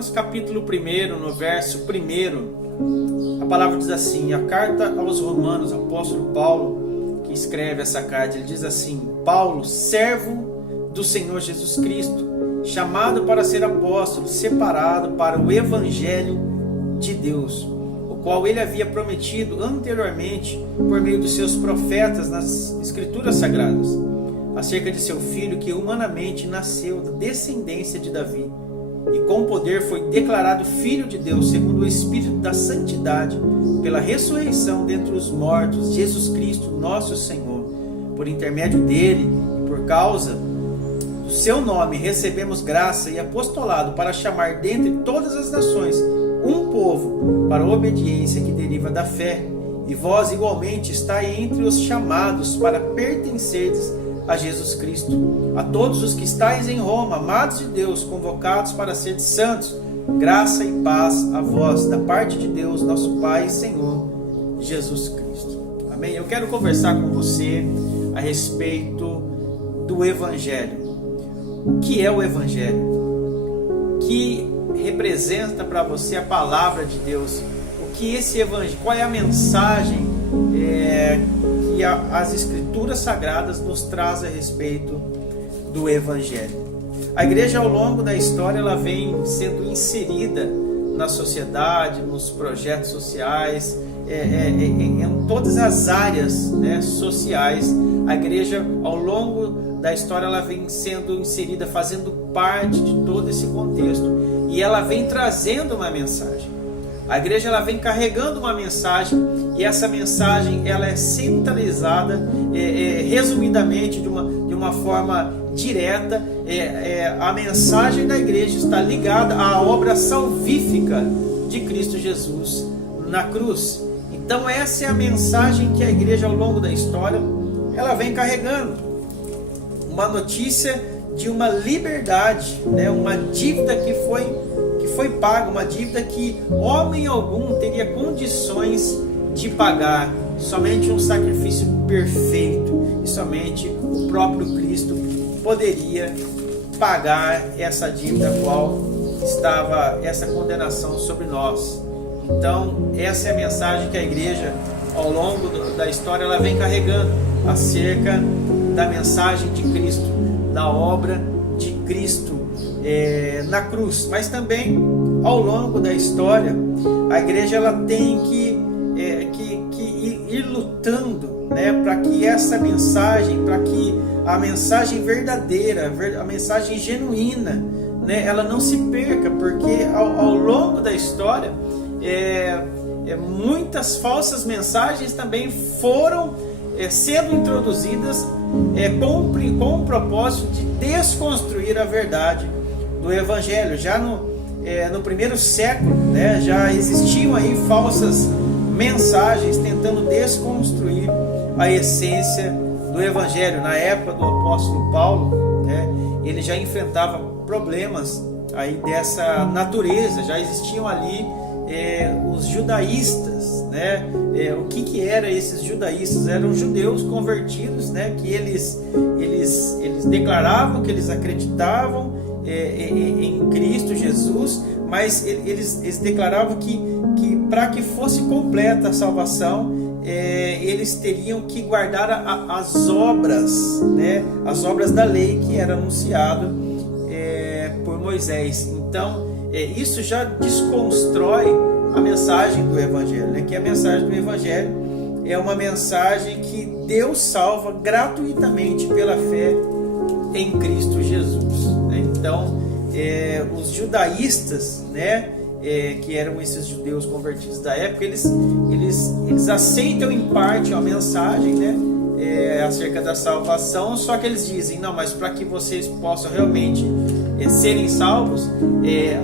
Romanos capítulo 1, no verso 1, a palavra diz assim: a carta aos Romanos, o apóstolo Paulo, que escreve essa carta, ele diz assim: Paulo, servo do Senhor Jesus Cristo, chamado para ser apóstolo, separado para o evangelho de Deus, o qual ele havia prometido anteriormente por meio dos seus profetas nas escrituras sagradas, acerca de seu filho que humanamente nasceu da descendência de Davi e com poder foi declarado filho de Deus segundo o Espírito da santidade pela ressurreição dentre os mortos, Jesus Cristo nosso Senhor. Por intermédio dele e por causa do seu nome recebemos graça e apostolado para chamar dentre todas as nações um povo para a obediência que deriva da fé. E vós igualmente estáis entre os chamados para pertencerdes a Jesus Cristo. A todos os que estáis em Roma, amados de Deus, convocados para ser santos, graça e paz a vós, da parte de Deus, nosso Pai e Senhor, Jesus Cristo. Amém? Eu quero conversar com você a respeito do Evangelho. O que é o Evangelho? O que representa para você a palavra de Deus? O que esse Evangelho, qual é a mensagem que as Escrituras Sagradas nos traz a respeito do Evangelho? A igreja, ao longo da história, ela vem sendo inserida na sociedade, nos projetos sociais, em todas as áreas, né, sociais. A igreja, ao longo da história, ela vem sendo inserida, fazendo parte de todo esse contexto, e ela vem trazendo uma mensagem. A igreja, ela vem carregando uma mensagem, e essa mensagem ela é centralizada, resumidamente, de uma forma direta. A mensagem da igreja está ligada à obra salvífica de Cristo Jesus na cruz. Então essa é a mensagem que a igreja, ao longo da história, ela vem carregando. Uma notícia de uma liberdade, né? Uma dívida que foi paga, uma dívida que homem algum teria condições de pagar. Somente um sacrifício perfeito e somente o próprio Cristo poderia pagar essa dívida, qual estava essa condenação sobre nós. Então essa é a mensagem que a igreja, ao longo da história, ela vem carregando acerca da mensagem de Cristo, da obra de Cristo na cruz. Mas também, ao longo da história, a igreja ela tem que ir lutando, né, para que essa mensagem, para que a mensagem verdadeira, a mensagem genuína, né, ela não se perca, porque ao longo da história muitas falsas mensagens também foram sendo introduzidas com o propósito de desconstruir a verdade do Evangelho. Já no primeiro século, né, já existiam aí falsas mensagens tentando desconstruir a essência do Evangelho. Na época do apóstolo Paulo, né, ele já enfrentava problemas aí dessa natureza. Já existiam ali os judaístas, né? O que eram esses judaístas? Eram judeus convertidos, né? Que eles declaravam que eles acreditavam em Cristo Jesus, mas eles declaravam que para que fosse completa a salvação, eles teriam que guardar as obras, né? As obras da lei que era anunciado por Moisés. Então isso já desconstrói a mensagem do Evangelho, né? Que a mensagem do Evangelho é uma mensagem que Deus salva gratuitamente pela fé em Cristo Jesus, né? Então os judaístas, né, que eram esses judeus convertidos da época, eles aceitam em parte a mensagem, né, acerca da salvação, só que eles dizem: não, mas para que vocês possam realmente serem salvos,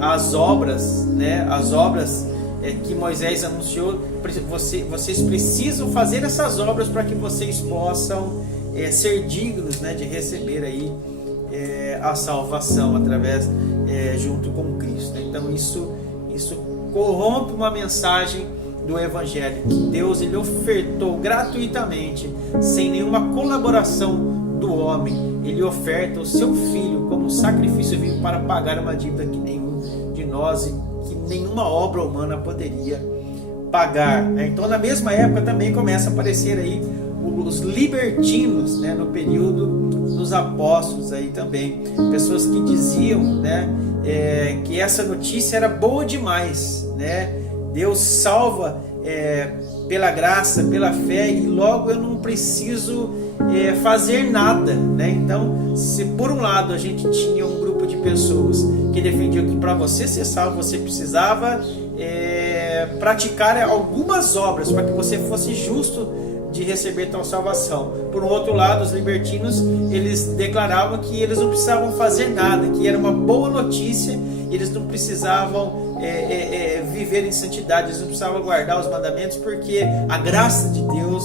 as obras, né, as obras que Moisés anunciou, vocês precisam fazer essas obras para que vocês possam ser dignos, né, de receber aí a salvação através junto com Cristo. Então isso corrompe uma mensagem do Evangelho que Deus ele ofertou gratuitamente, sem nenhuma colaboração do homem, ele oferta o seu Filho como sacrifício vivo para pagar uma dívida que nenhum de nós e que nenhuma obra humana poderia pagar. Então, na mesma época também começa a aparecer aí os libertinos, né, no período dos apóstolos aí também, pessoas que diziam, né, que essa notícia era boa demais, né? Deus salva pela graça, pela fé, e logo eu não preciso fazer nada, né? Então, se por um lado a gente tinha um grupo de pessoas que defendiam que para você ser salvo você precisava praticar algumas obras para que você fosse justo de receber tal salvação. Por um outro lado, os libertinos, eles declaravam que eles não precisavam fazer nada, que era uma boa notícia, eles não precisavam viver em santidade, eles não precisavam guardar os mandamentos, porque a graça de Deus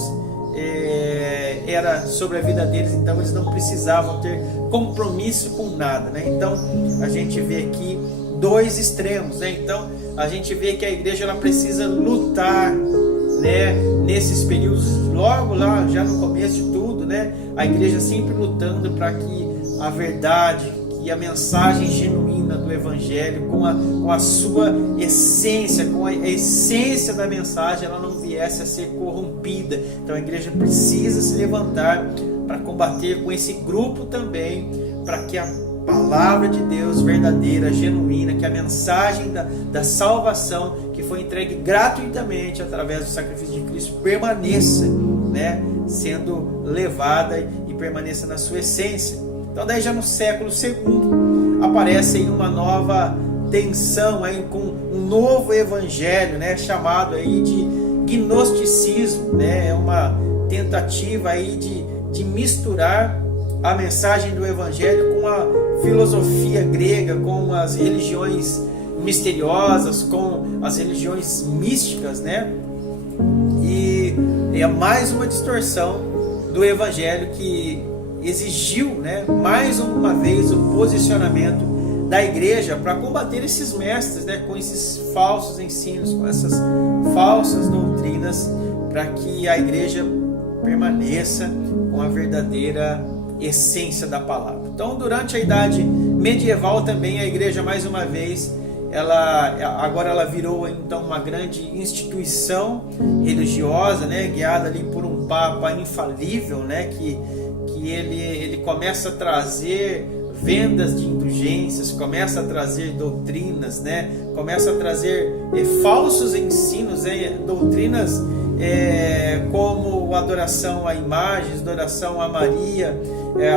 era sobre a vida deles, então eles não precisavam ter compromisso com nada, né? Então a gente vê aqui dois extremos, né? Então a gente vê que a igreja ela precisa lutar, né, nesses períodos, logo lá, já no começo de tudo, né, a igreja sempre lutando para que a verdade, que a mensagem genuína do Evangelho, com a sua essência, com a essência da mensagem, ela não viesse a ser corrompida. Então a igreja precisa se levantar para combater com esse grupo também, para que a palavra de Deus verdadeira, genuína, que a mensagem da salvação que foi entregue gratuitamente através do sacrifício de Cristo permaneça, né, sendo levada e permaneça na sua essência. Então daí já no século II aparece aí uma nova tensão aí com um novo evangelho, né, chamado aí de gnosticismo, né, é uma tentativa aí de misturar a mensagem do Evangelho com a filosofia grega, com as religiões misteriosas, com as religiões místicas, né? E é mais uma distorção do Evangelho que exigiu, né, mais uma vez o posicionamento da igreja para combater esses mestres, né, com esses falsos ensinos, com essas falsas doutrinas, para que a igreja permaneça com a verdadeira essência da palavra. Então, durante a idade medieval também a igreja, mais uma vez, agora ela virou então uma grande instituição religiosa, né, guiada ali por um papa infalível, né, que ele começa a trazer vendas de indulgências, começa a trazer doutrinas, né, começa a trazer falsos ensinos, doutrinas como adoração a imagens, adoração a Maria,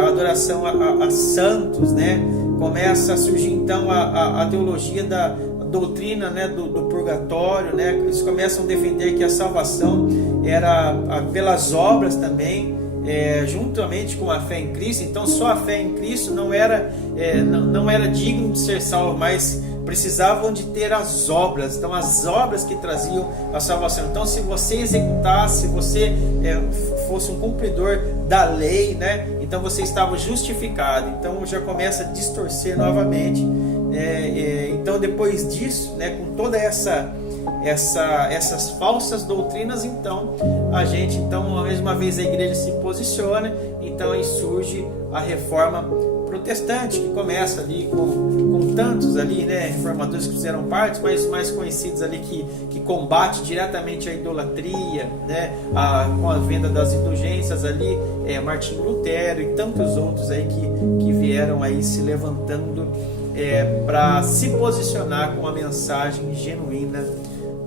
adoração a santos, né? Começa a surgir então a teologia da doutrina, né, do purgatório, né? Eles começam a defender que a salvação era pelas obras também, juntamente com a fé em Cristo. Então só a fé em Cristo não era digno de ser salvo, mas precisavam de ter as obras. Então as obras que traziam a salvação. Então se você executasse, se você fosse um cumpridor da lei, né, então você estava justificado. Então já começa a distorcer novamente. Então depois disso, né, com toda essas falsas doutrinas, então mais uma vez a igreja se posiciona. Então aí surge a reforma protestante, que começa ali com tantos ali, né, reformadores que fizeram parte, mas mais conhecidos ali que combate diretamente a idolatria, né, com a venda das indulgências ali, Martinho Lutero e tantos outros aí que vieram aí se levantando para se posicionar com a mensagem genuína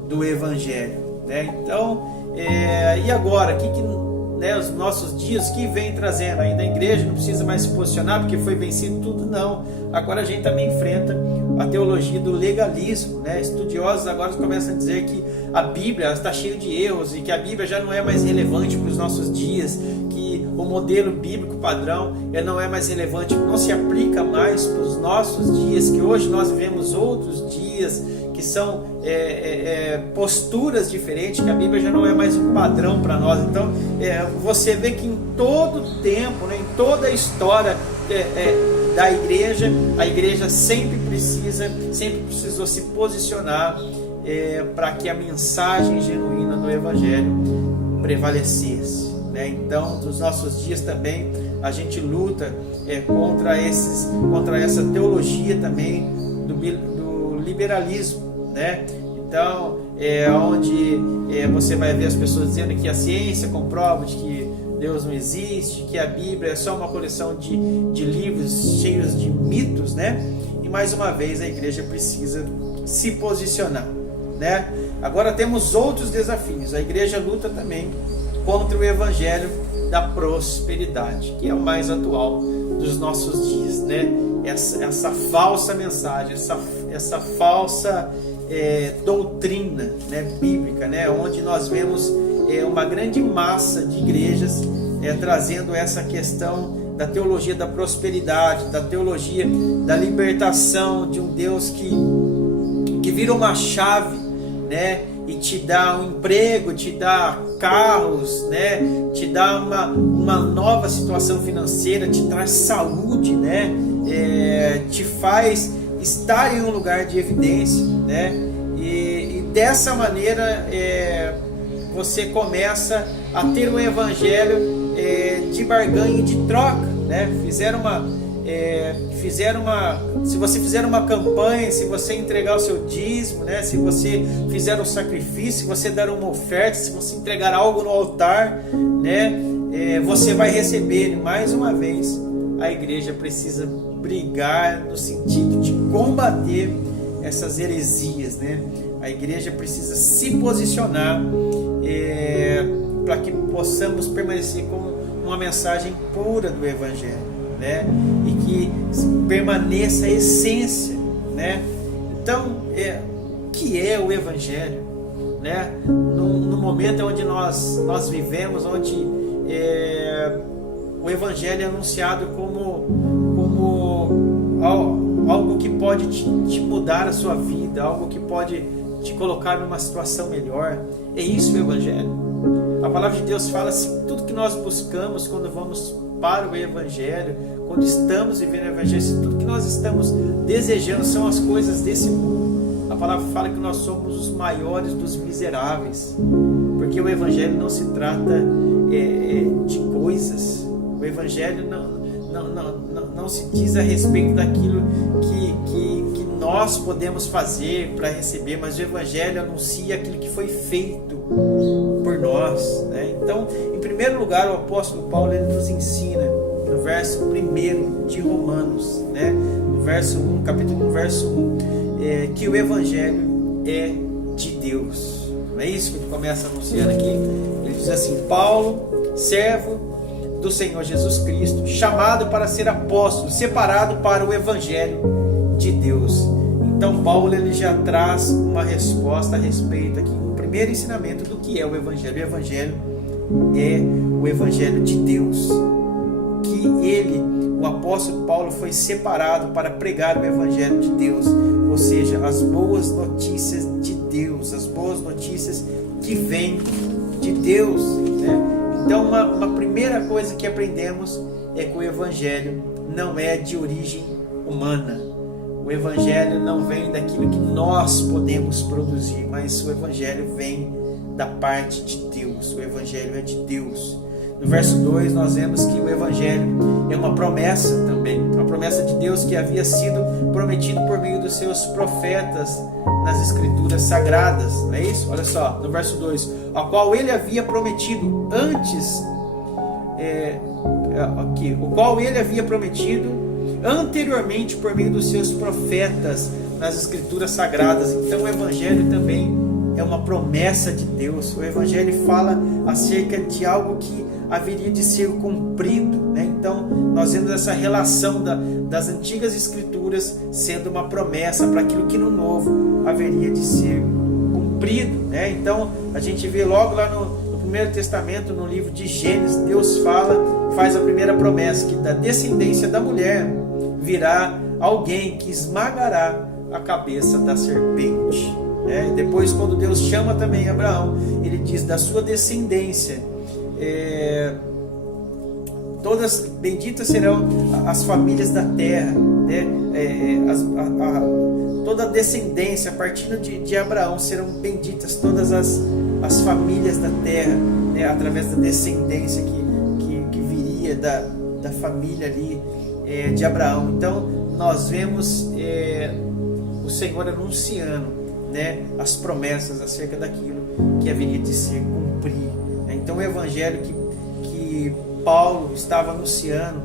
do Evangelho, né? Então, e agora, né, os nossos dias que vem trazendo? Ainda a igreja não precisa mais se posicionar porque foi vencido tudo? Não. Agora a gente também enfrenta a teologia do legalismo, né? Estudiosos agora começam a dizer que a Bíblia está cheia de erros e que a Bíblia já não é mais relevante para os nossos dias, que o modelo bíblico padrão não é mais relevante, não se aplica mais para os nossos dias, que hoje nós vivemos outros dias, que são posturas diferentes, que a Bíblia já não é mais um padrão para nós. Então você vê que em todo tempo, né, em toda a história da igreja, a igreja sempre precisou se posicionar para que a mensagem genuína do Evangelho prevalecesse, né? Então, nos nossos dias também a gente luta contra essa teologia também do liberalismo, né? Então, onde você vai ver as pessoas dizendo que a ciência comprova de que Deus não existe, que a Bíblia é só uma coleção de livros cheios de mitos, né? E mais uma vez a igreja precisa se posicionar, né? Agora temos outros desafios. A igreja luta também contra o evangelho da prosperidade, que é o mais atual dos nossos dias, né? Essa falsa mensagem, essa falsa doutrina, né, bíblica, né? Onde nós vemos uma grande massa de igrejas trazendo essa questão da teologia da prosperidade, da teologia da libertação, de um Deus que vira uma chave, né, e te dá um emprego, te dá carros, né, te dá uma nova situação financeira, te traz saúde, né, te faz estar em um lugar de evidência, né, e dessa maneira você começa a ter um evangelho de barganha e de troca, né? Se você fizer uma campanha, se você entregar o seu dízimo, né? Se você fizer um sacrifício, se você dar uma oferta, se você entregar algo no altar, né? Você vai receber. Mais uma vez, a igreja precisa brigar no sentido de combater essas heresias, né? A igreja precisa se posicionar para que possamos permanecer com uma mensagem pura do evangelho, né? E que permaneça a essência, né? Então, o que é o evangelho, né? No momento onde nós vivemos, onde o evangelho é anunciado como algo que pode te mudar a sua vida, algo que pode te colocar numa situação melhor. É isso o evangelho. A palavra de Deus fala assim: tudo que nós buscamos quando vamos para o evangelho, quando estamos vivendo o evangelho, se tudo que nós estamos desejando são as coisas desse mundo, a palavra fala que nós somos os maiores dos miseráveis, porque o evangelho não se trata de coisas. O evangelho não se diz a respeito daquilo que nós podemos fazer para receber, mas o evangelho anuncia aquilo que foi feito por nós, né? Então, em primeiro lugar, o apóstolo Paulo ele nos ensina no verso 1 de Romanos, né? No verso 1, capítulo 1, verso 1, que o evangelho é de Deus. Não é isso que ele começa anunciando aqui? Ele diz assim: Paulo, servo do Senhor Jesus Cristo, chamado para ser apóstolo, separado para o evangelho de Deus. Então Paulo ele já traz uma resposta a respeito aqui, um primeiro ensinamento do que é o evangelho. O evangelho é o evangelho de Deus, que o apóstolo Paulo foi separado para pregar o evangelho de Deus, ou seja, as boas notícias de Deus, as boas notícias que vêm de Deus, né? Então uma primeira coisa que aprendemos é que o evangelho não é de origem humana. O evangelho não vem daquilo que nós podemos produzir, mas o evangelho vem da parte de Deus. O evangelho é de Deus. No verso 2 nós vemos que o evangelho é uma promessa também, uma promessa de Deus que havia sido prometido por meio dos seus profetas nas escrituras sagradas, não é isso? Olha só, no verso 2, a qual ele havia prometido antes, o qual ele havia prometido anteriormente por meio dos seus profetas nas escrituras sagradas. Então o evangelho também é uma promessa de Deus. O evangelho fala acerca de algo que haveria de ser cumprido, né? Então nós vemos essa relação das antigas escrituras sendo uma promessa para aquilo que no novo haveria de ser cumprido, né? Então a gente vê logo lá no Primeiro Testamento, no livro de Gênesis, Deus faz a primeira promessa, que da descendência da mulher virá alguém que esmagará a cabeça da serpente, né? Depois, quando Deus chama também Abraão, ele diz: da sua descendência todas benditas serão as famílias da terra, né? Toda a descendência partindo de Abraão serão benditas todas as famílias da terra, né? Através da descendência que viria da família ali de Abraão. Então nós vemos o Senhor anunciando, né, as promessas acerca daquilo que haveria de ser cumprido. Então o evangelho que Paulo estava anunciando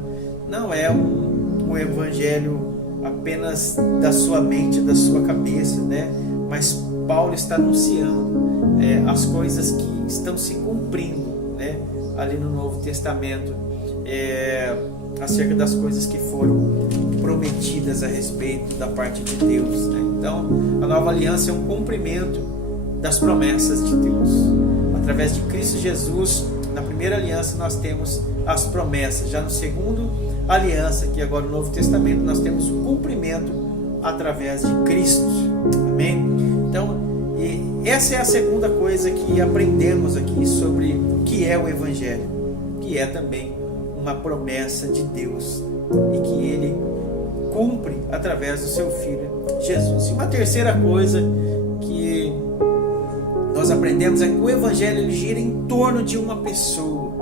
não é um evangelho apenas da sua mente, da sua cabeça, né? Mas Paulo está anunciando as coisas que estão se cumprindo, né, ali no Novo Testamento, acerca das coisas que foram prometidas a respeito da parte de Deus, né? Então a nova aliança é um cumprimento das promessas de Deus. Através de Cristo Jesus, na primeira aliança nós temos as promessas. Já no segundo aliança, que agora no Novo Testamento, nós temos o cumprimento através de Cristo. Amém? Então, essa é a segunda coisa que aprendemos aqui sobre o que é o Evangelho, que é também uma promessa de Deus e que Ele cumpre através do seu Filho Jesus. E uma terceira coisa que nós aprendemos é que o Evangelho ele gira em torno de uma pessoa,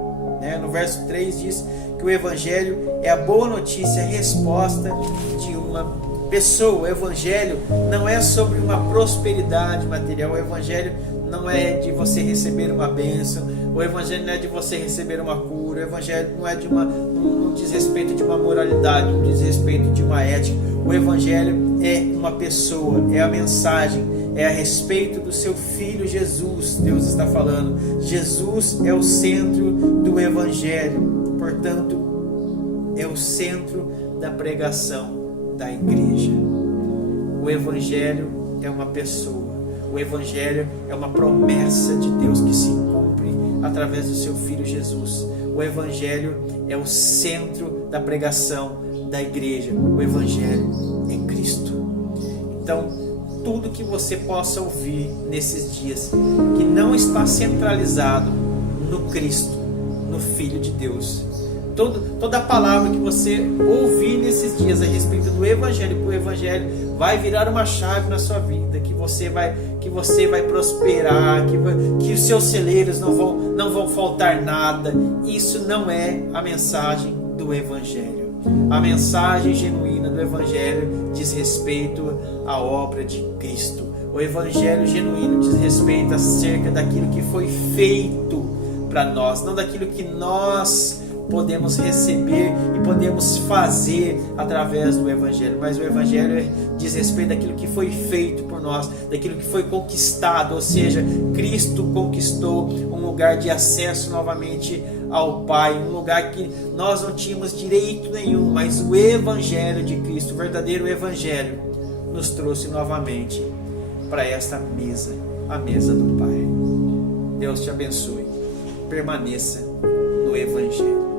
né? No verso 3 diz que o Evangelho é a boa notícia, a resposta de uma pessoa. O Evangelho não é sobre uma prosperidade material. O Evangelho não é de você receber uma bênção. O Evangelho não é de você receber uma cura. O Evangelho não é não diz respeito de uma moralidade, não diz respeito de uma ética. O Evangelho é uma pessoa, é a mensagem, é a respeito do seu Filho Jesus. Deus está falando. Jesus é o centro do Evangelho. Portanto, é o centro da pregação da igreja. O Evangelho é uma pessoa. O Evangelho é uma promessa de Deus que se cumpre através do seu Filho Jesus. O Evangelho é o centro da pregação da igreja. O Evangelho é Cristo. Então, tudo que você possa ouvir nesses dias que não está centralizado no Cristo, no Filho de Deus, toda a palavra que você ouvir nesses dias a respeito do Evangelho, que o Evangelho vai virar uma chave na sua vida, que você vai prosperar, que os seus celeiros não vão faltar nada. Isso não é a mensagem do Evangelho. A mensagem genuína do Evangelho diz respeito à obra de Cristo. O Evangelho genuíno diz respeito acerca daquilo que foi feito para nós, não daquilo que nós podemos receber e podemos fazer através do Evangelho, mas o Evangelho diz respeito daquilo que foi feito por nós, daquilo que foi conquistado, ou seja, Cristo conquistou um lugar de acesso novamente ao Pai, um lugar que nós não tínhamos direito nenhum, mas o Evangelho de Cristo, o verdadeiro Evangelho, nos trouxe novamente para esta mesa, a mesa do Pai. Deus te abençoe, permaneça no Evangelho.